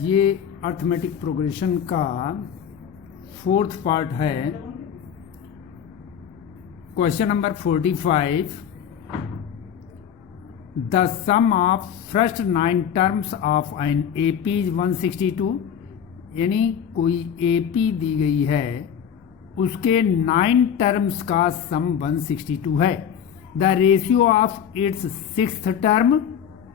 ये arithmetic progression का fourth part है। Question number 45, the sum of first 9 terms of an AP is 162। यानी कोई एपी दी गई है, उसके 9 टर्म्स का सम 162 है। The ratio of its 6th term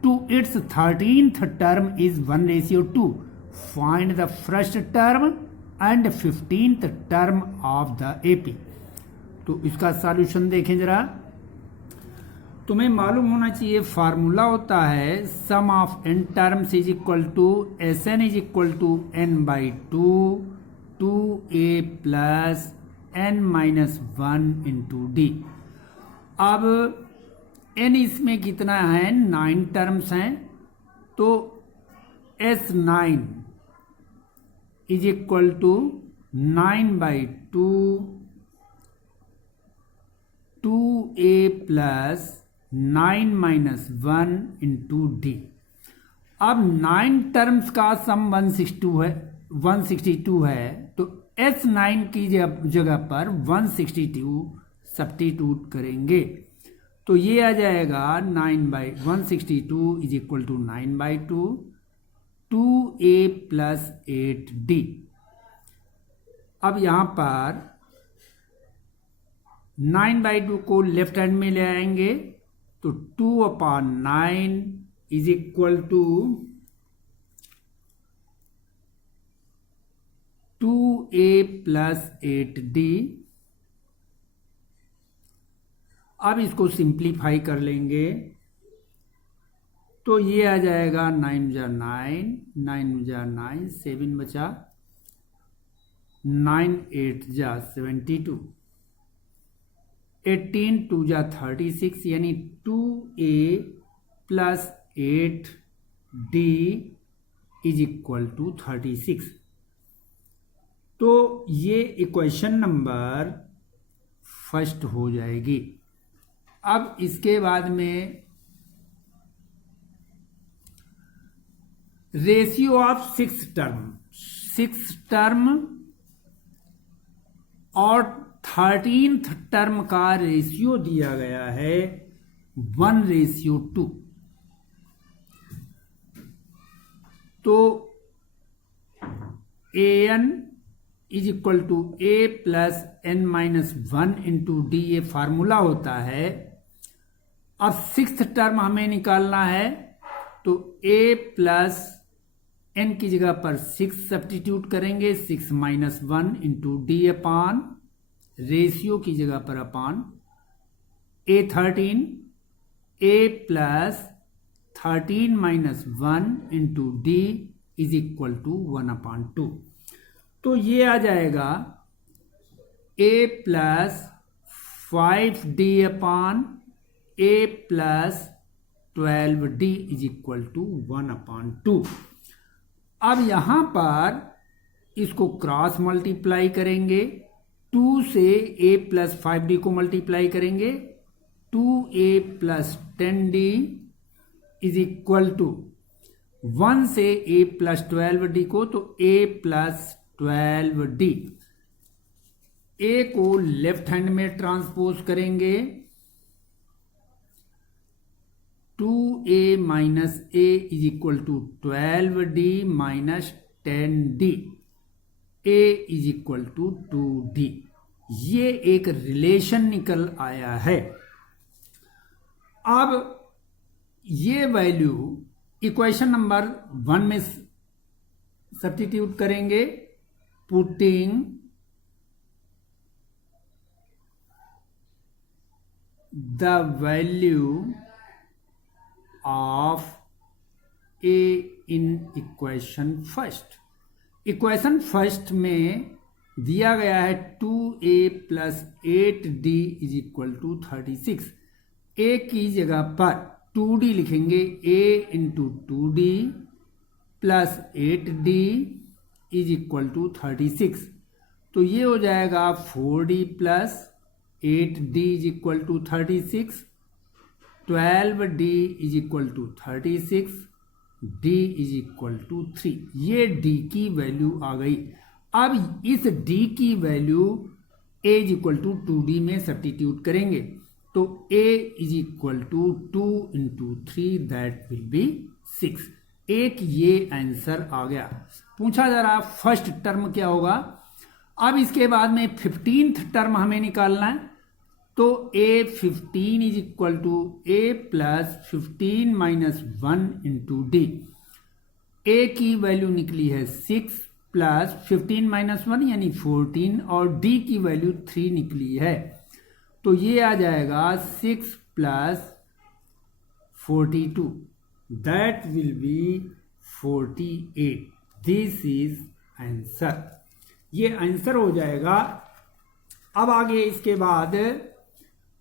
to its 13th term is 1:2। Find the first term and 15th term of the AP. तो इसका solution देखें जरा। तुम्हें मालूम होना चाहिए फार्मूला होता है sum of n terms is equal to S n is equal to n/2 2a plus n-1 into D. अब n इसमें कितना है, 9 टर्म्स हैं, तो S9 is equal to 9/2 2a plus 9-1 into D. अब 9 टर्म्स का सम 162 है, तो S9 की जगह पर 162 सब्स्टिट्यूट करेंगे, तो ये आ जाएगा 9/162 is equal to 9/2 2a plus 8d। अब यहां पर 9/2 को लेफ्ट हैंड में ले आएंगे, तो 2/9 is equal to 2a plus 8d। अब इसको सिंप्लीफाई कर लेंगे, तो ये आ जाएगा 9 जा 9 9 जा 9 7 बचा 9 8 जा 72 18 2 जा 36 यानी 2a plus 8d is equal to 36। तो ये इक्वेशन नंबर फर्स्ट हो जाएगी। अब इसके बाद में रेशियो ऑफ 6 टर्म और 13th टर्म का रेशियो दिया गया है 1:2। तो an is equal to a plus n-1 into d, ये फार्मूला होता है। अब 6th टर्म हमें निकालना है, तो a प्लस n की जगह पर 6 सब्स्टिट्यूट करेंगे, 6-1 इंटू डी अपान रेशियो की जगह पर upon a13 a plus 13-1 into d is equal to 1/2। तो ये आ जाएगा a plus 5d upon a plus 12d is equal to 1/2। अब यहां पर इसको क्रॉस मल्टीप्लाई करेंगे, 2 से a प्लस 5d को मल्टीप्लाई करेंगे, 2a plus 10d is equal to 1 से a प्लस 12d को, तो a प्लस 12d। a को लेफ्ट हैंड में ट्रांसपोज करेंगे, 2a minus a is equal to 12d minus 10d, a is equal to 2d। ये एक relation निकल आया है। अब ये वैल्यू इक्वेशन नंबर 1 में सब्स्टिट्यूट करेंगे, putting the value of a in equation first. Equation first में दिया गया है 2a plus 8d is equal to 36। a की जगह पर 2d लिखेंगे, a into 2d plus 8d is equal to 36। तो ये हो जाएगा 4d plus 8d is equal to 36, 12d is equal to 36 d is equal to 3। ये d की वैल्यू आ गई। अब इस d की value a is equal to 2d में सब्स्टिट्यूट करेंगे तो a is equal to 2 into 3 that will be 6। एक ये आंसर आ गया। पूछा जा रहा फर्स्ट टर्म क्या होगा। अब इसके बाद में 15th टर्म हमें निकालना है तो a15 is equal to a plus 15 minus 1 into d. a की वैल्यू निकली है 6 प्लस 15 माइनस 1 यानी 14 और d की वैल्यू 3 निकली है तो ये आ जाएगा 6 plus 42 that will B 48। This is answer. ये आंसर हो जाएगा। अब आगे इसके बाद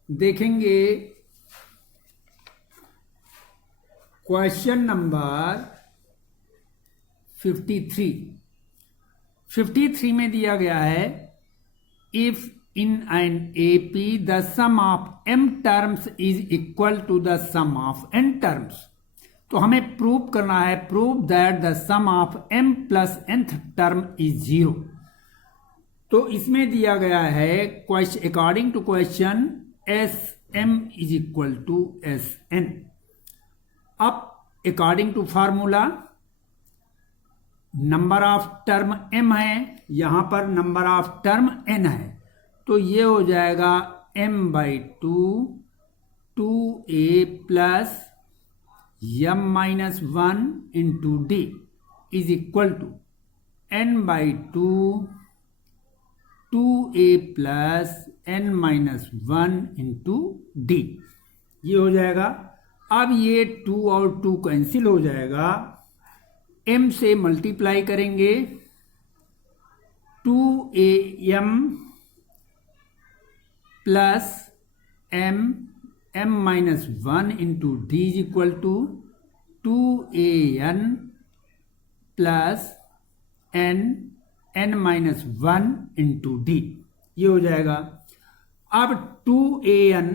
देखेंगे क्वेश्चन नंबर 53। 53 में दिया गया है if in an AP the sum of m terms is equal to the sum of n terms। तो हमें प्रूव करना है prove that the sum of m plus nth term is 0। तो इसमें दिया गया है according to question S M is equal to S N. अब according to formula number of term m है, यहां पर नंबर ऑफ टर्म n है तो ये हो जाएगा m/2 2a plus m minus 1 into d is equal to n/2 2a plus n minus 1 into d. ये हो जाएगा। अब ये 2 और 2 कैंसिल हो जाएगा। m से मल्टीप्लाई करेंगे 2am plus m minus 1 into d is equal to 2an plus n minus 1 into d. ये हो जाएगा। अब 2an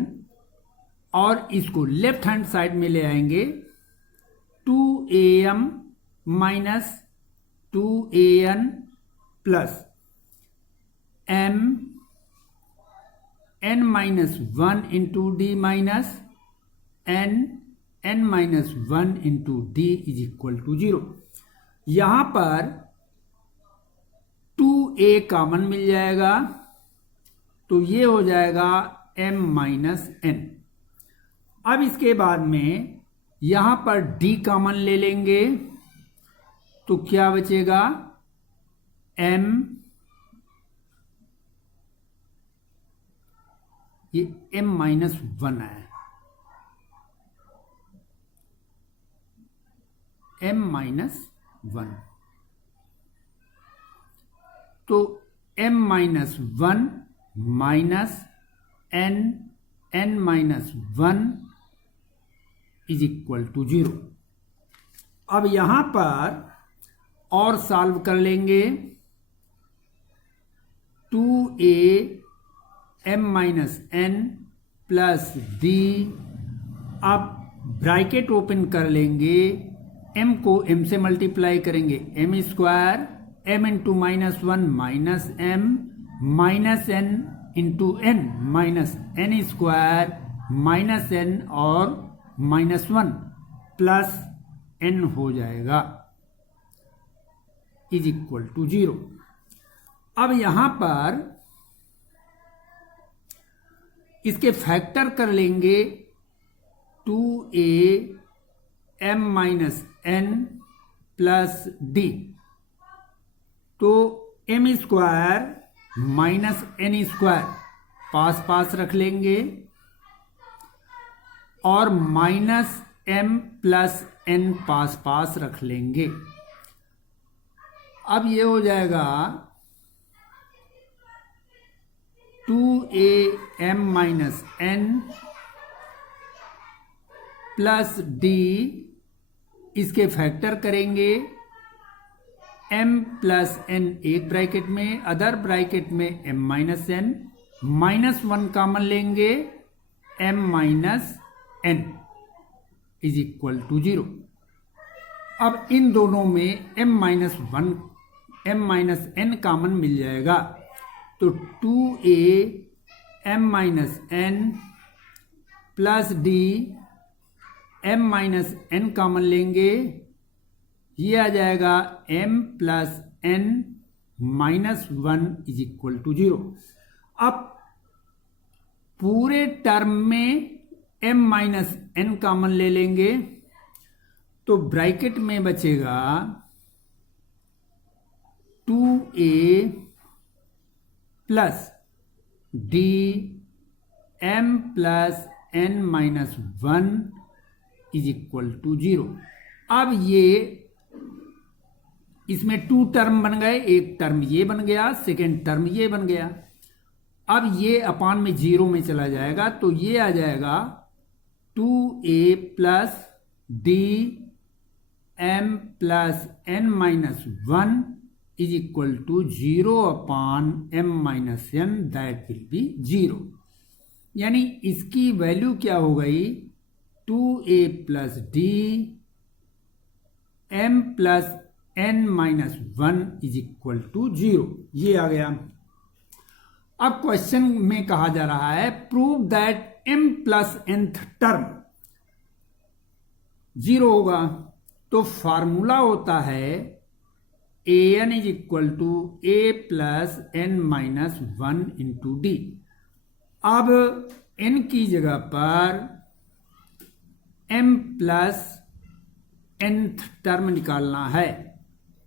और इसको लेफ्ट हैंड साइड में ले आएंगे 2am minus 2an plus n minus 1 into d minus n minus 1 into d is equal to 0। यहां पर 2a कॉमन मिल जाएगा तो ये हो जाएगा m माइनस n। अब इसके बाद में यहां पर d कॉमन ले लेंगे तो क्या बचेगा m, ये m माइनस 1 है, m माइनस 1 तो m minus 1 minus n minus 1 is equal to 0। अब यहां पर और सॉल्व कर लेंगे 2a m minus n plus d। अब ब्रैकेट ओपन कर लेंगे, m को m से मल्टीप्लाई करेंगे m square m into minus 1 minus m minus n into n minus n square minus n और माइनस 1 प्लस n हो जाएगा इज इक्वल टू 0। अब यहां पर इसके फैक्टर कर लेंगे 2a m minus n plus d तो m स्क्वायर माइनस n स्क्वायर पास पास रख लेंगे और माइनस m प्लस n पास पास रख लेंगे। अब ये हो जाएगा 2a m minus n plus d, इसके फैक्टर करेंगे m प्लस n एक ब्रैकेट में, अदर ब्रैकेट में m minus n, minus 1 common लेंगे m minus n is equal to 0। अब इन दोनों में m-n कॉमन मिल जाएगा, तो 2a m-n plus d m-n common लेंगे, ये आ जाएगा m plus n minus 1 is equal to 0। अब पूरे टर्म में m-n कॉमन ले लेंगे, तो ब्रैकेट में बचेगा 2a plus d m plus n minus 1 is equal to 0। अब ये इसमें 2 टर्म बन गए, एक टर्म ये बन गया, सेकेंड टर्म ये बन गया। अब ये अपान में 0 में चला जाएगा, तो ये आ जाएगा 2a plus d m plus n minus 1 is equal to 0 upon m minus n, that will be 0। यानी इसकी वैल्यू क्या हो गई, 2a plus d m plus n minus 1 is equal to 0, ये आ गया। अब क्वेश्चन में कहा जा रहा है prove that m plus nth term 0 होगा, तो फार्मूला होता है an is equal to a plus n minus 1 into D. अब n की जगह पर m प्लस nth टर्म निकालना है,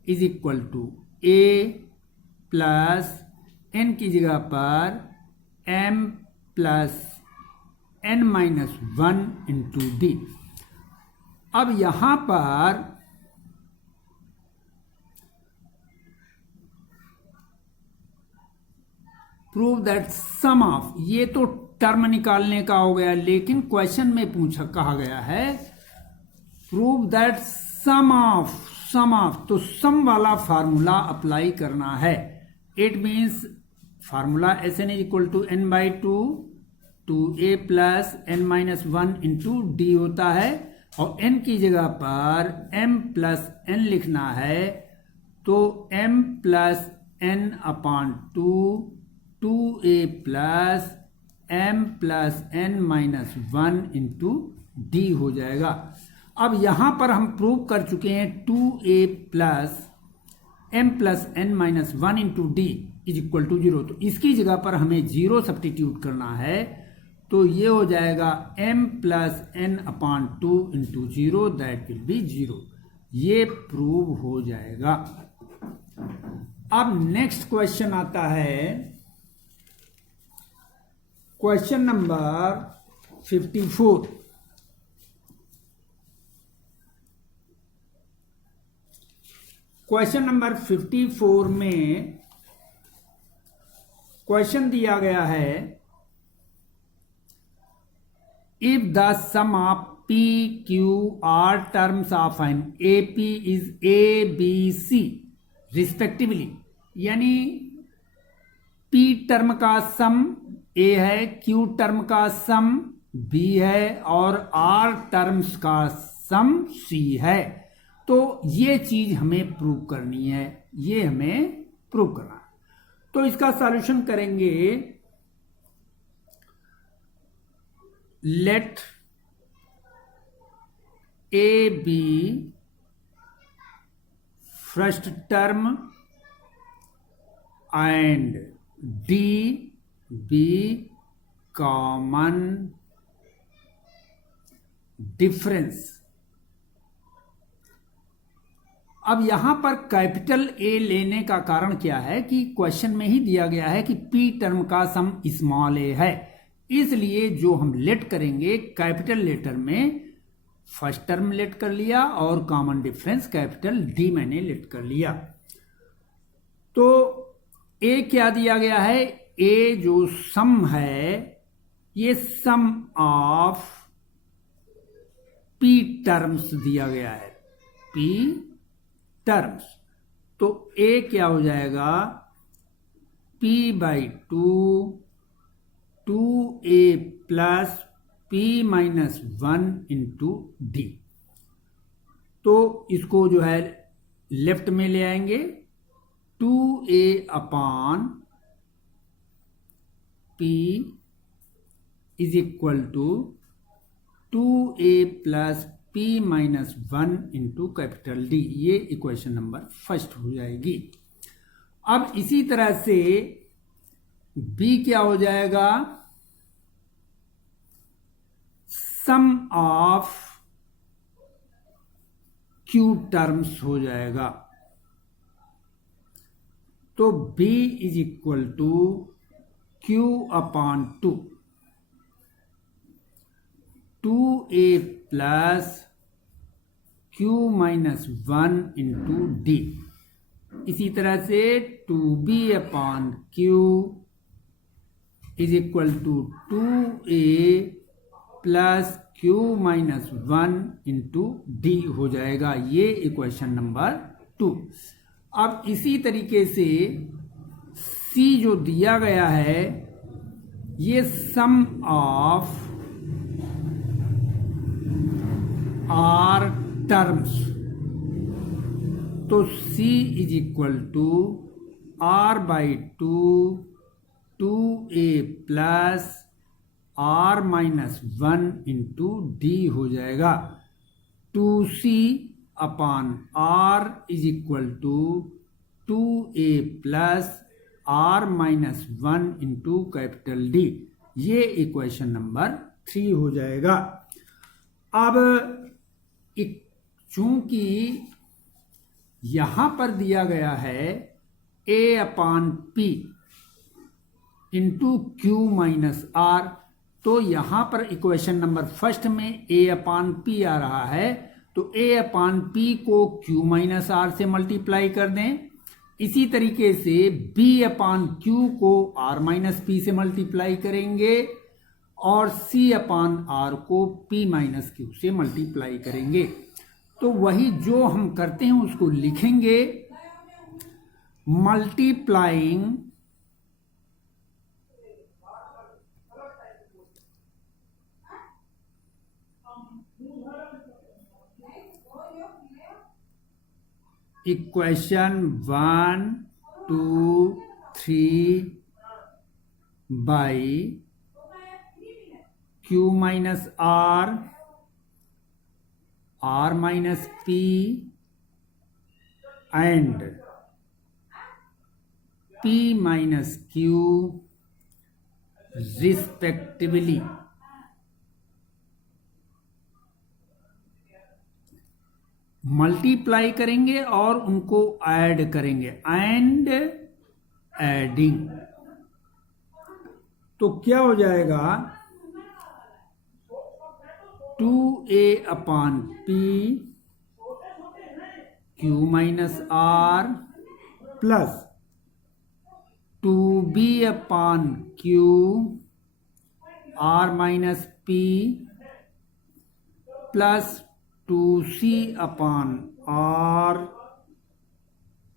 is equal to a plus n की जगह पर m plus n minus 1 into D. अब यहां पर प्रूव दैट सम ऑफ, ये तो टर्म निकालने का हो गया, लेकिन क्वेश्चन में कहा गया है प्रूव दैट सम ऑफ, तो सम वाला फार्मूला अप्लाई करना है। It means formula Sn is equal to n by 2 a plus n minus 1 into d होता है, और n की जगह पर m प्लस n लिखना है, तो m प्लस n अपान 2a plus m plus n minus 1 into d हो जाएगा। अब यहां पर हम प्रूव कर चुके हैं 2a plus m plus n minus 1 into d is equal to 0, तो इसकी जगह पर हमें 0 सब्स्टिट्यूट करना है, तो ये हो जाएगा m plus n upon 2 into 0, that will be 0। ये प्रूव हो जाएगा। अब नेक्स्ट क्वेश्चन आता है क्वेश्चन नंबर 54। क्वेश्चन नंबर 54 में क्वेश्चन दिया गया है if the sum of p q r terms of an AP is a b c respectively, यानी p टर्म का सम a है, q टर्म का सम b है, और r टर्म्स का सम c है। तो ये चीज हमें प्रूव करनी है, ये हमें प्रूव करना है। तो इसका सॉल्यूशन करेंगे, let a be first term and d be common difference. अब यहां पर कैपिटल ए लेने का कारण क्या है कि क्वेश्चन में ही दिया गया है कि पी टर्म का सम स्मॉल ए है, इसलिए जो हम लेट करेंगे कैपिटल लेटर में फर्स्ट टर्म लेट कर लिया और कॉमन डिफरेंस कैपिटल डी मैंने लेट कर लिया। तो ए क्या दिया गया है, ए जो सम है ये सम ऑफ पी टर्म्स दिया गया है, पी टर्म्स। तो ए क्या हो जाएगा, p by 2a plus p minus 1 into d. तो इसको जो है लेफ्ट में ले आएंगे, 2a upon p is equal to 2a plus p minus 1 into capital D। ये इक्वेशन नंबर फर्स्ट हो जाएगी। अब इसी तरह से b क्या हो जाएगा, सम ऑफ q टर्म्स हो जाएगा। तो b is equal to q upon 2a plus q minus 1 into d. इसी तरह से 2b upon q is equal to 2a plus q minus 1 into d हो जाएगा। ये इक्वेशन नंबर 2। अब इसी तरीके से c जो दिया गया है, ये सम ऑफ r टर्म्स, तो c is equal to r by 2a plus r minus 1 into d हो जाएगा। 2c upon r is equal to 2a plus r minus 1 into capital D। ये इक्वेशन नंबर 3 हो जाएगा। अब चूंकि यहां पर दिया गया है a upon p into q minus r, तो यहां पर इक्वेशन नंबर फर्स्ट में a अपान p आ रहा है, तो a अपान p को q माइनस आर से मल्टीप्लाई कर दें। इसी तरीके से b अपान q को r माइनस p से मल्टीप्लाई करेंगे और c अपान r को p माइनस q से मल्टीप्लाई करेंगे। तो वही जो हम करते हैं उसको लिखेंगे, multiplying equation 1, 2, 3 by q minus r, r minus p and p minus q respectively. Multiply करेंगे और उनको ऐड करेंगे, एंड एडिंग। तो क्या हो जाएगा, 2a upon p q minus r plus 2b upon q r minus p plus 2c upon r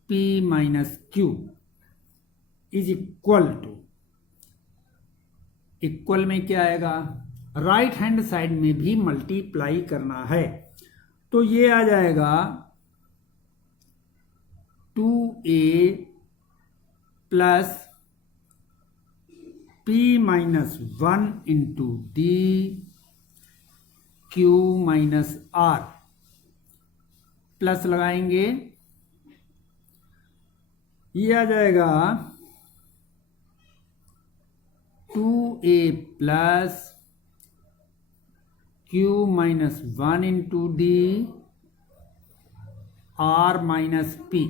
p minus q is equal to, equal में क्या आएगा, राइट हैंड साइड में भी मल्टीप्लाई करना है। तो ये आ जाएगा 2a plus p minus 1 into d q minus r, plus लगाएंगे, ये आ जाएगा 2a plus q minus 1 into d r minus p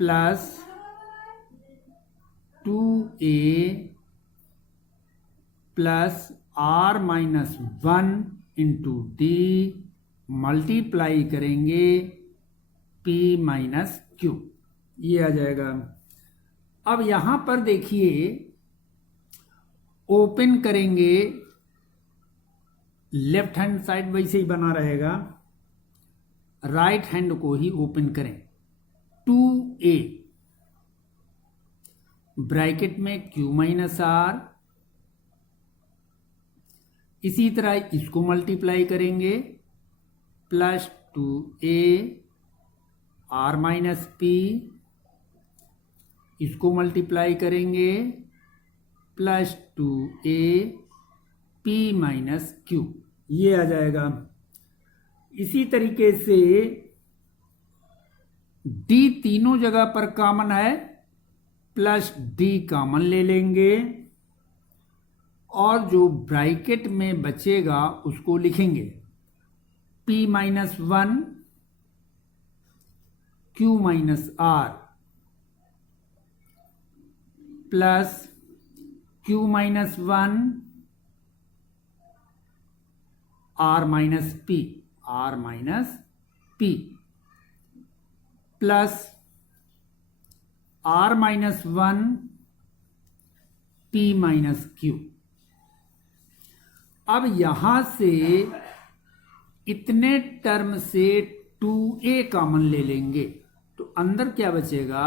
plus 2a plus r minus 1 into d multiply करेंगे p माइनस q, ये आ जाएगा। अब यहां पर देखिए, ओपन करेंगे, लेफ्ट हैंड साइड वैसे ही बना रहेगा, राइट हैंड को ही ओपन करें। 2a ब्रैकेट में q माइनस आर, इसी तरह इसको मल्टीप्लाई करेंगे plus 2a r minus p, इसको मल्टीप्लाई करेंगे plus 2a p minus q, ये आ जाएगा। इसी तरीके से d तीनों जगह पर कॉमन है, प्लस d कॉमन ले लेंगे और जो ब्रैकेट में बचेगा उसको लिखेंगे p minus 1 q minus r plus q minus 1 r minus p, r minus p plus r minus 1 p minus q। अब यहां से इतने टर्म से 2a कॉमन ले लेंगे तो अंदर क्या बचेगा,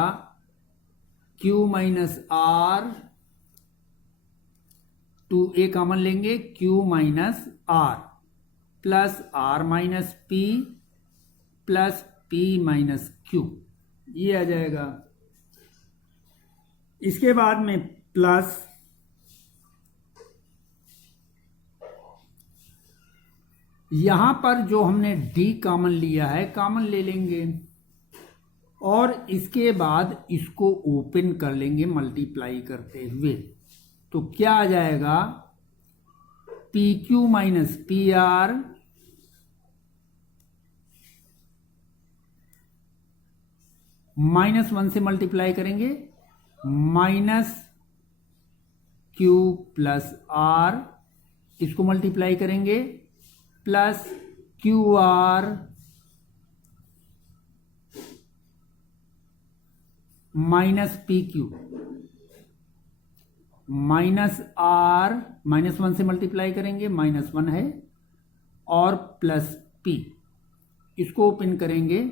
q minus r, 2a common लेंगे q minus r plus r minus p plus p minus q, ये आ जाएगा। इसके बाद में प्लस यहां पर जो हमने d कॉमन लिया है कॉमन ले लेंगे और इसके बाद इसको ओपन कर लेंगे मल्टीप्लाई करते हुए, तो क्या आ जाएगा, p q minus p r minus 1 से मल्टीप्लाई करेंगे माइनस क्यू प्लस आर, इसको मल्टीप्लाई करेंगे plus q r minus p q minus r, minus 1 से मल्टीप्लाई करेंगे माइनस 1 है और प्लस पी, इसको ओपन करेंगे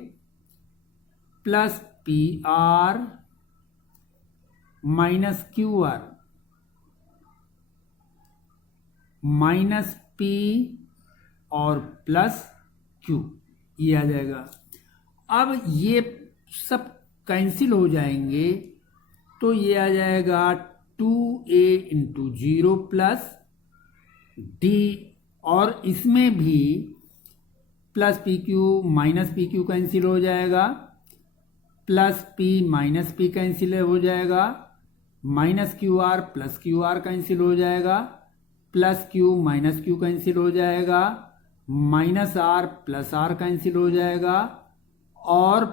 plus p r minus q r minus p और प्लस क्यू, ये आ जाएगा। अब ये सब कैंसिल हो जाएंगे तो ये आ जाएगा 2a इंटू 0 प्लस d, और इसमें भी plus P q minus p Q cancel हो जाएगा, plus p minus p cancel हो जाएगा, minus q are plus q are cancel हो जाएगा, plus q minus q cancel हो जाएगा, minus r plus r cancel हो जाएगा और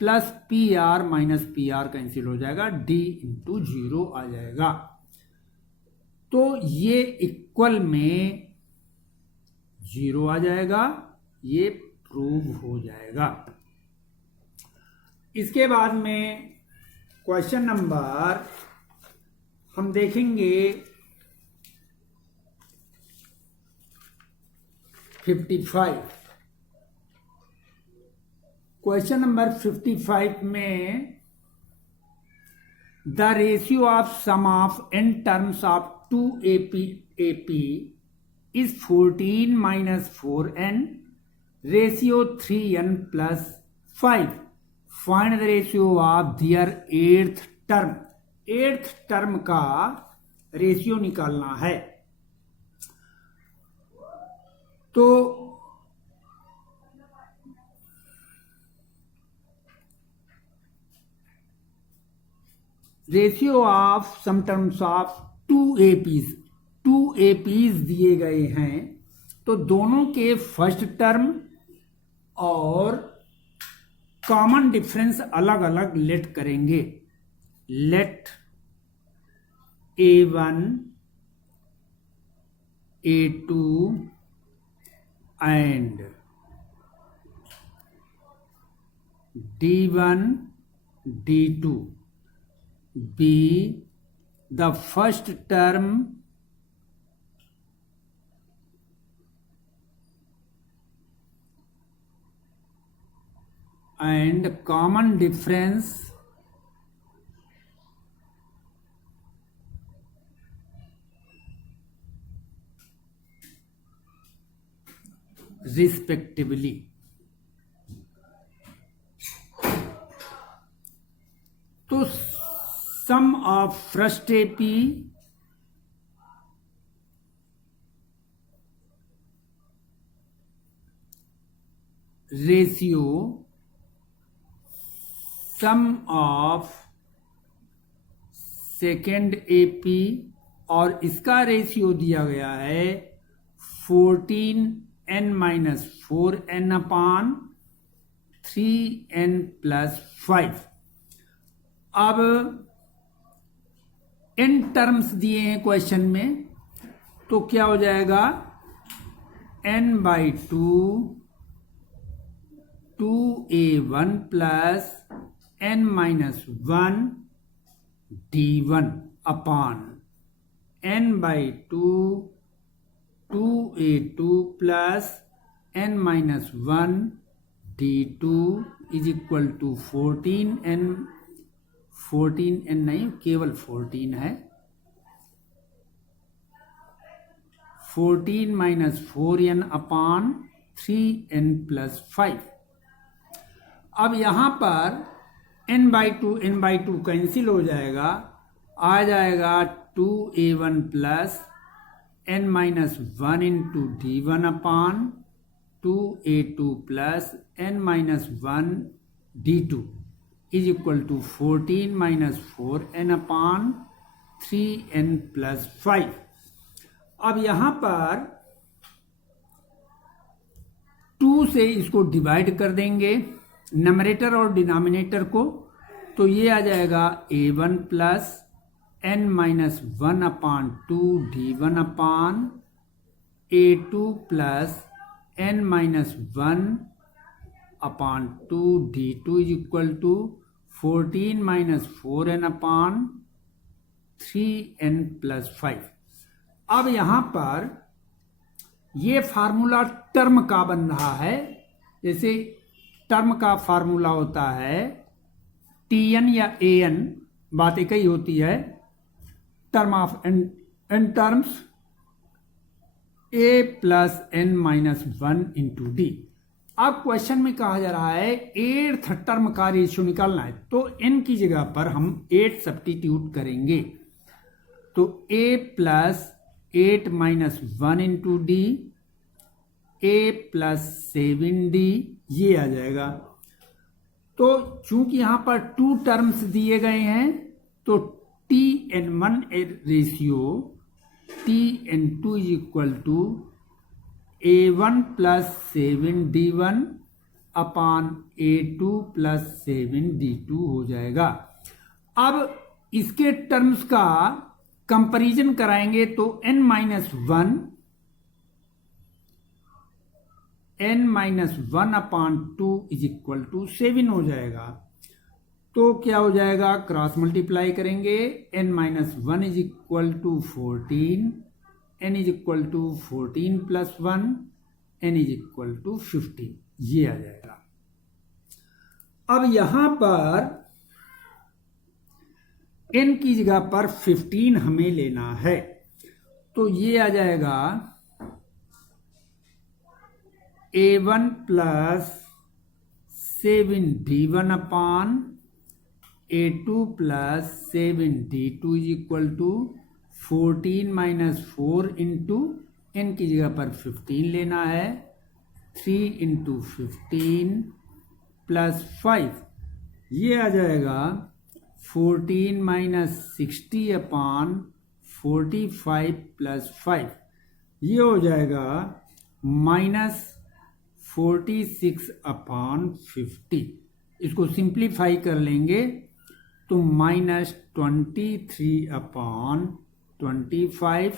plus p r minus p are cancel हो जाएगा, d इंटू 0 आ जाएगा। तो ये इक्वल में 0 आ जाएगा, ये प्रूव हो जाएगा। इसके बाद में क्वेश्चन नंबर हम देखेंगे 55। क्वेश्चन नंबर 55 में the ratio of sum of n terms of 2ap is 14 minus 4n ratio 3n plus 5। Find the ratio of their eighth term. Eighth term का रेशियो निकालना है। तो ratio of sum terms of 2ap's दिए गए हैं, तो दोनों के फर्स्ट टर्म और कॉमन डिफरेंस अलग अलग लेट करेंगे। Let a1 a2 and d1 d2 be the first term and common difference respectively। sum of first AP ratio, sum of second AP और इसका रेशियो दिया गया है 14n-4n अपान 3n+5। अब n टर्म्स दिए हैं क्वेश्चन में, तो क्या हो जाएगा n/2 2a1 plus n-1 d1 upon n/2 2a2 plus n-1 d2 is equal to 14n नहीं, केवल 14 है, 14 - 4n अपान 3n+5। अब यहां पर n/2 कैंसिल हो जाएगा, आ जाएगा 2a1 plus n-1 into d1 upon 2a2 plus n-1 d2 is equal to 14 - 4n upon 3n+5। अब यहां पर 2 से इसको डिवाइड कर देंगे नमरेटर और डिनोमिनेटर को, तो ये आ जाएगा a1 plus n-1 upon 2 d1 upon a2 plus n-1 upon 2 d2 is equal to 14 - 4n upon 3n+5। अब यहां पर ये फार्मूला टर्म का बन रहा है, जैसे टर्म का फार्मूला होता है tn या an, बात एक ही होती है, term of n terms a plus n-1 into d। अब क्वेश्चन में कहा जा रहा है 8th टर्म का रेशियो निकालना है, तो n की जगह पर हम 8 सब्स्टिट्यूट करेंगे, तो a plus 8-1 into d, a plus 7d ये आ जाएगा। तो चूंकि यहां पर 2 टर्म्स दिए गए हैं, तो tn1 ratio tn2 is equal to a1 plus 7d1 upon a2 plus 7d2 हो जाएगा। अब इसके टर्म्स का कंपैरिजन कराएंगे, तो n-1 upon 2 is equal to 7 हो जाएगा। तो क्या हो जाएगा, क्रॉस मल्टीप्लाई करेंगे, n-1 is equal to 14, n is equal to 14 plus 1, n is equal to 15, ये आ जाएगा। अब यहां पर n की जगह पर 15 हमें लेना है, तो ये आ जाएगा a1 plus 7d1 upon a2 plus 7d2 is equal to 14 - 4 into n की जगह पर 15 लेना है, 3 इंटू 15 प्लस 5, ये आ जाएगा 14 - 60 अपान 45 प्लस 5, ये हो जाएगा -46 अपान 50। इसको सिंप्लीफाई कर लेंगे तो -23 अपान 25,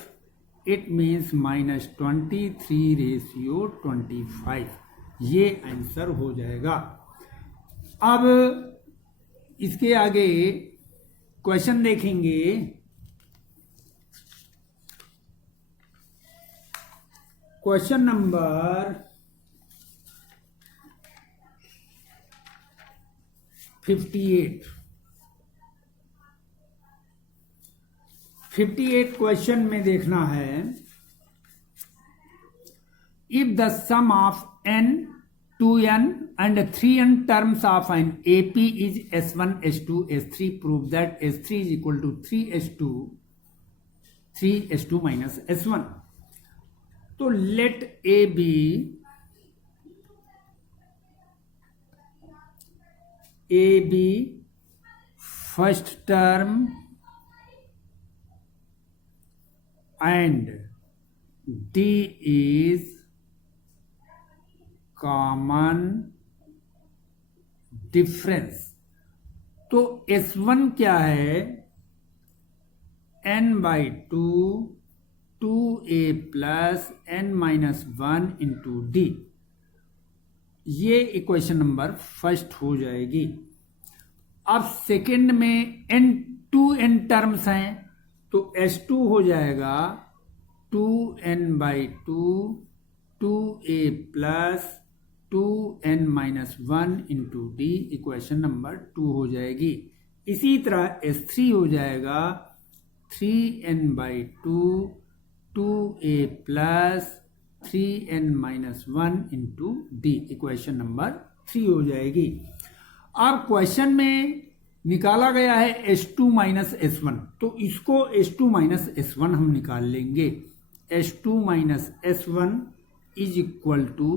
इट मीन्स -23/25, ये आंसर हो जाएगा। अब इसके आगे क्वेश्चन देखेंगे। क्वेश्चन नंबर 58 क्वेश्चन में देखना है, if the sum of n 2n and 3n terms of an AP is S1, S2, S3. Prove that S3 is equal to 3s2 minus S1. तो let A be first term and D is common difference. तो S1 क्या है? n/2 2a plus n-1 into d. ये equation number first हो जाएगी। अब second में n terms हैं तो S2 हो जाएगा 2n/2 2a plus 2n-1 into D. Equation number 2 हो जाएगी। इसी तरह S3 हो जाएगा 3n/2 2a plus 3n-1 into D. Equation number 3 हो जाएगी। अब क्वेश्चन में निकाला गया है S2 माइनस S1, तो इसको S2 माइनस S1 हम निकाल लेंगे। S2 minus S1 is equal to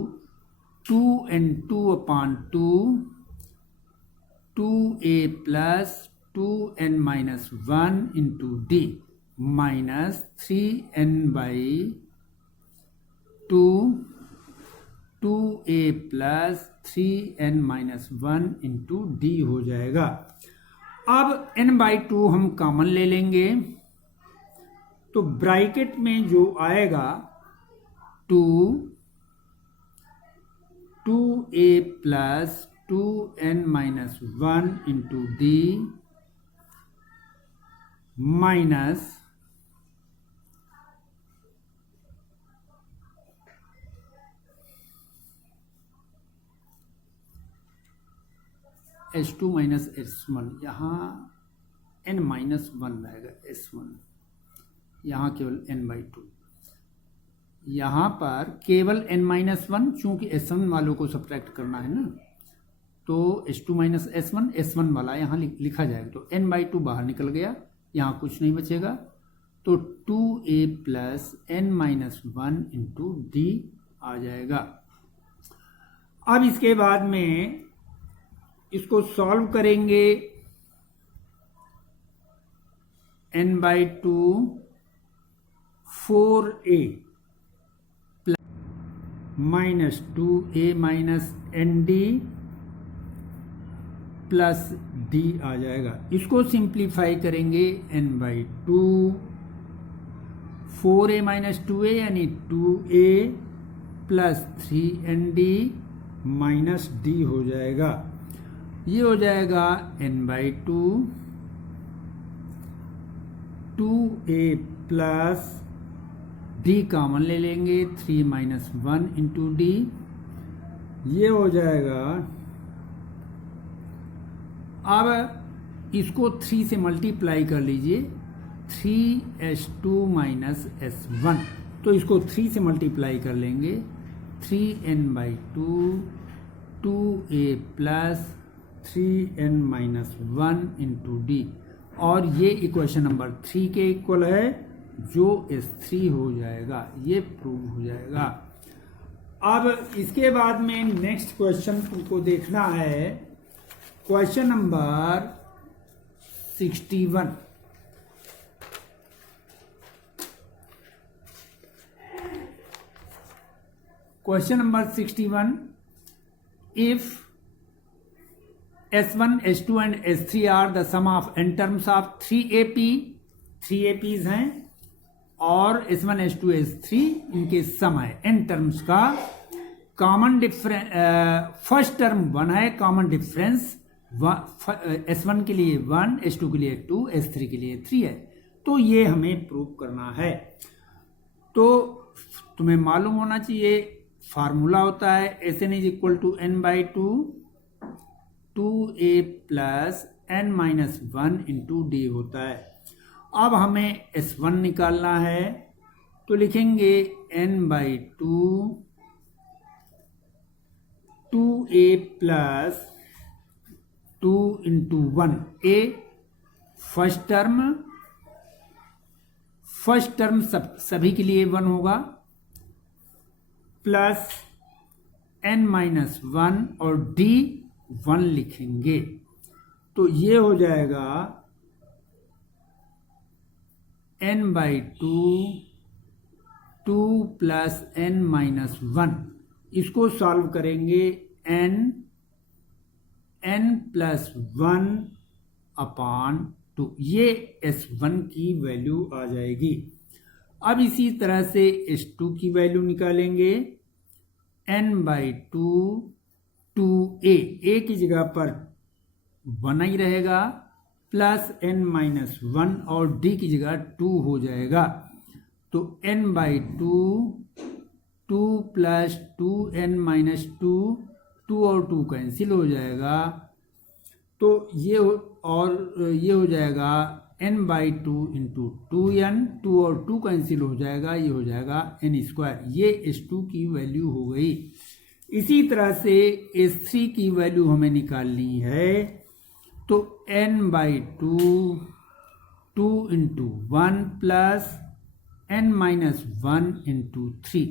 2n/2 2a plus 2n-1 into d minus 3n/2 2a plus 3n-1 into d हो जाएगा। अब n/2 हम कॉमन ले लेंगे तो ब्रैकेट में जो आएगा 2a plus 2n-1 into d minus S2 minus S1, यहाँ n-1 रहेगा S1, यहाँ केवल n/2, यहाँ पर केवल n-1, चूंकि S1 वालों को सब्ट्रैक्ट करना है ना, तो S2 माइनस S1 S1 वाला यहाँ लिखा जाएगा। तो n/2 बाहर निकल गया, यहाँ कुछ नहीं बचेगा, तो 2a plus n-1 into D आ जाएगा। अब इसके बाद में इसको सॉल्व करेंगे। n/2 4a minus 2a minus nd plus d आ जाएगा। इसको सिंप्लीफाई करेंगे n/2 4a माइनस 2a यानी 2a plus 3nd minus d हो जाएगा। ये हो जाएगा n/2 2a plus D common ले लेंगे 3-1 इंटू डी। ये हो जाएगा। अब इसको 3 से मल्टीप्लाई कर लीजिए, 3s2 माइनस s1, तो इसको 3 से मल्टीप्लाई कर लेंगे 3n/2 2a plus 3n-1 into D, और ये इक्वेशन नंबर 3 के इक्वल है, जो S3 हो जाएगा। ये प्रूव हो जाएगा। अब इसके बाद में नेक्स्ट क्वेश्चन तुमको देखना है, question number 61। Question number 61, if S1, S2 and S3 are the sum of n terms of 3AP, 3APs हैं, और S1, S2, S3 इनके सम है n टर्म्स का। कॉमन डिफरेंस फर्स्ट टर्म 1 है, कॉमन डिफरेंस S1 के लिए 1, S2 के लिए 2, S3 के लिए 3 है। तो ये हमें प्रूव करना है। तो तुम्हें मालूम होना चाहिए फार्मूला होता है Sn is equal to n/2 2a plus n-1 into d होता है। अब हमें S1 निकालना है, तो लिखेंगे n/2 2a plus 2 into 1 a first term सभी के लिए 1 होगा प्लस n माइनस 1 और d 1 लिखेंगे तो ये हो जाएगा n by 2 plus n minus 1। इसको सॉल्व करेंगे n प्लस 1 अपान 2, ये S1 की वैल्यू आ जाएगी। अब इसी तरह से S2 की वैल्यू निकालेंगे n बाई 2a की जगह पर 1 ही रहेगा प्लस n माइनस 1 और d की जगह 2 हो जाएगा तो n by 2 plus 2n minus 2 और 2 कैंसिल हो जाएगा तो ये हो जाएगा n बाई 2 इंटू 2n 2 और 2 कैंसिल हो जाएगा, ये हो जाएगा n स्क्वायर। ये S2 की वैल्यू हो गई। इसी तरह से S3 की वैल्यू हमें निकालनी है तो n by 2 into 1 plus n minus 1 into 3,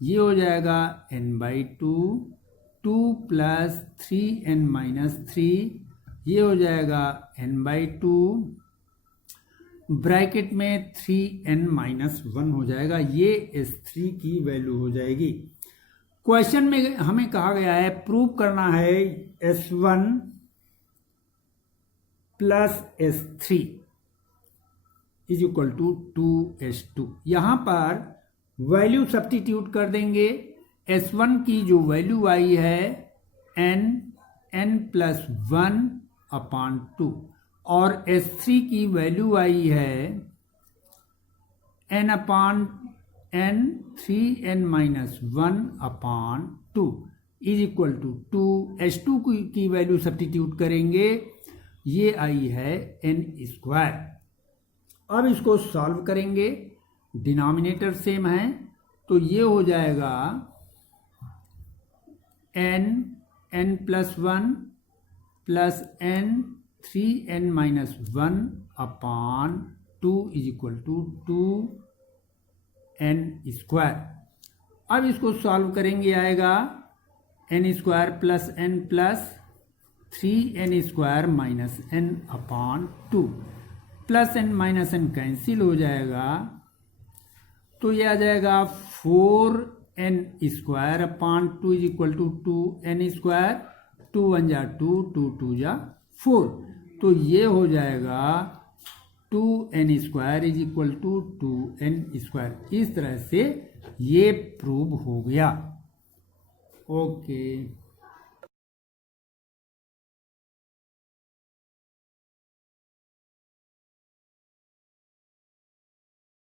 ये हो जाएगा n by 2 plus 3n minus 3, ये हो जाएगा n बाई 2 ब्रैकेट में 3n माइनस 1 हो जाएगा। ये S3 की वैल्यू हो जाएगी। क्वेश्चन में हमें कहा गया है प्रूव करना है S1 plus S3 is equal to 2S2। यहां पर वैल्यू सब्स्टिट्यूट कर देंगे। S1 की जो वैल्यू आई है n प्लस 1 अपान 2 और S3 की वैल्यू आई है n upon n 3n minus 1 upon 2 is equal to 2। S2 की वैल्यू सब्स्टिट्यूट करेंगे, ये आई है n स्क्वायर। अब इसको सॉल्व करेंगे, डिनोमिनेटर सेम है तो ये हो जाएगा n plus 1 plus n 3n minus 1 upon 2 is equal to 2n square. अब इसको सॉल्व करेंगे, आएगा n square plus n plus 3n square minus n upon 2 plus n minus n cancel हो जाएगा तो ये आ जाएगा 4n square upon 2 is equal to 2n square. 2 1 जा 2, 2 2 जा 4, तो ये हो जाएगा 2n square is equal to 2n square. इस तरह से ये प्रूव हो गया। ओके।